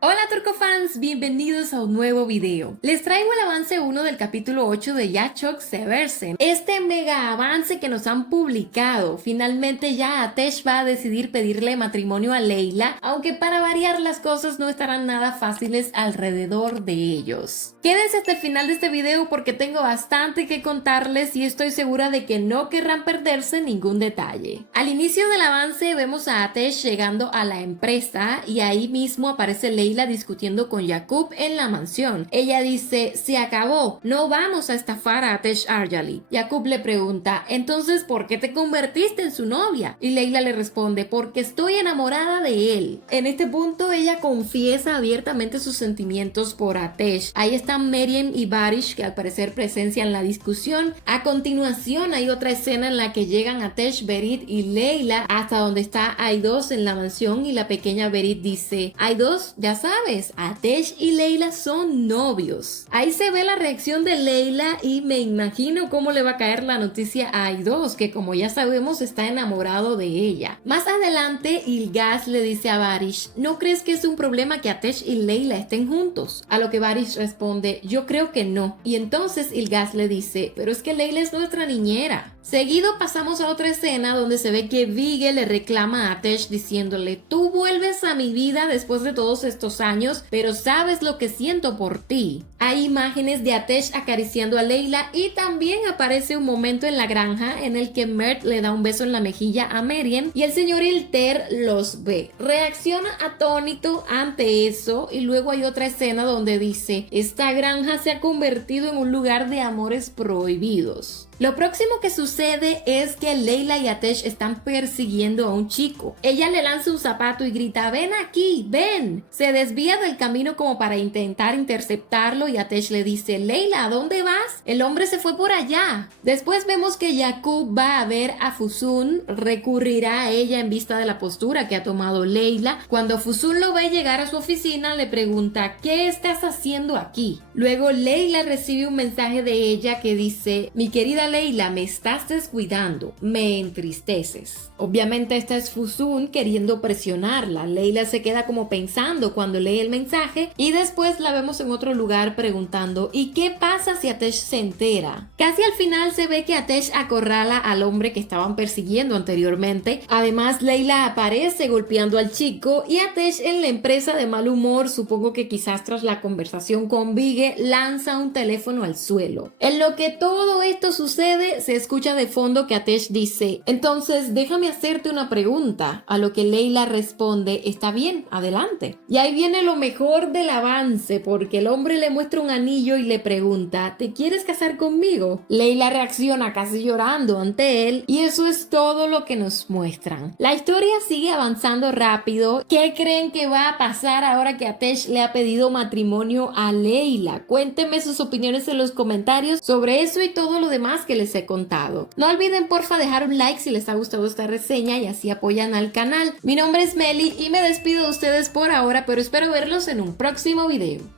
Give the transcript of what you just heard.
Hola Turcofans, bienvenidos a un nuevo video. Les traigo el avance 1 del capítulo 8 de Yachok Seversen. Este mega avance que nos han publicado. Finalmente ya Atesh va a decidir pedirle matrimonio a Layla, aunque para variar las cosas no estarán nada fáciles alrededor de ellos. Quédense hasta el final de este video porque tengo bastante que contarles y estoy segura de que no querrán perderse ningún detalle. Al inicio del avance vemos a Atesh llegando a la empresa y ahí mismo aparece Layla discutiendo con Jakub en la mansión. Ella dice, se acabó, no vamos a estafar a Atesh Arjali. Jakub le pregunta, entonces ¿por qué te convertiste en su novia? Y Layla le responde, porque estoy enamorada de él. En este punto ella confiesa abiertamente sus sentimientos por Atesh. Ahí están Meryem y Barish, que al parecer presencian la discusión. A continuación hay otra escena en la que llegan Atesh, Berit y Layla hasta donde está Aidos en la mansión y la pequeña Berit dice, Aidos, ya sabes, Atesh y Layla son novios. Ahí se ve la reacción de Layla y me imagino cómo le va a caer la noticia a Aidos, que como ya sabemos está enamorado de ella. Más adelante, Ilgaz le dice a Barish, ¿no crees que es un problema que Atesh y Layla estén juntos? A lo que Barish responde, yo creo que no. Y entonces Ilgaz le dice, pero es que Layla es nuestra niñera. Seguido pasamos a otra escena donde se ve que Vige le reclama a Atesh diciéndole, tú vuelves a mi vida después de todos estos años, pero sabes lo que siento por ti. Hay imágenes de Atesh acariciando a Layla y también aparece un momento en la granja en el que Mert le da un beso en la mejilla a Meryem y el señor Ilter los ve. Reacciona atónito ante eso y luego hay otra escena donde dice, esta granja se ha convertido en un lugar de amores prohibidos. Lo próximo que sucede es que Layla y Atesh están persiguiendo a un chico. Ella le lanza un zapato y grita, ven aquí, ven. Se desvía del camino como para intentar interceptarlo y Atesh le dice, Layla, ¿a dónde vas? El hombre se fue por allá. Después vemos que Jakub va a ver a Fusun, recurrirá a ella en vista de la postura que ha tomado Layla. Cuando Fusun lo ve llegar a su oficina, le pregunta, ¿qué estás haciendo aquí? Luego Layla recibe un mensaje de ella que dice, mi querida Layla, me estás descuidando, me entristeces. Obviamente esta es Fusun queriendo presionarla. Layla se queda como pensando cuando lee el mensaje y después la vemos en otro lugar preguntando ¿y qué pasa si Atesh se entera? Casi al final se ve que Atesh acorrala al hombre que estaban persiguiendo anteriormente. Además Layla aparece golpeando al chico y Atesh en la empresa de mal humor, supongo que quizás tras la conversación con Vige, lanza un teléfono al suelo. En lo que todo esto sucede, se escucha de fondo que Atesh dice, entonces déjame hacerte una pregunta, a lo que Layla responde, está bien, adelante. Y ahí viene lo mejor del avance, porque el hombre le muestra un anillo y le pregunta, ¿te quieres casar conmigo? Layla reacciona casi llorando ante él y eso es todo lo que nos muestran. La historia sigue avanzando rápido. ¿Qué creen que va a pasar ahora que Atesh le ha pedido matrimonio a Layla? Cuéntenme sus opiniones en los comentarios sobre eso y todo lo demás que les he contado. No olviden porfa dejar un like si les ha gustado esta reseña y así apoyan al canal. Mi nombre es Meli y me despido de ustedes por ahora, pero espero verlos en un próximo video.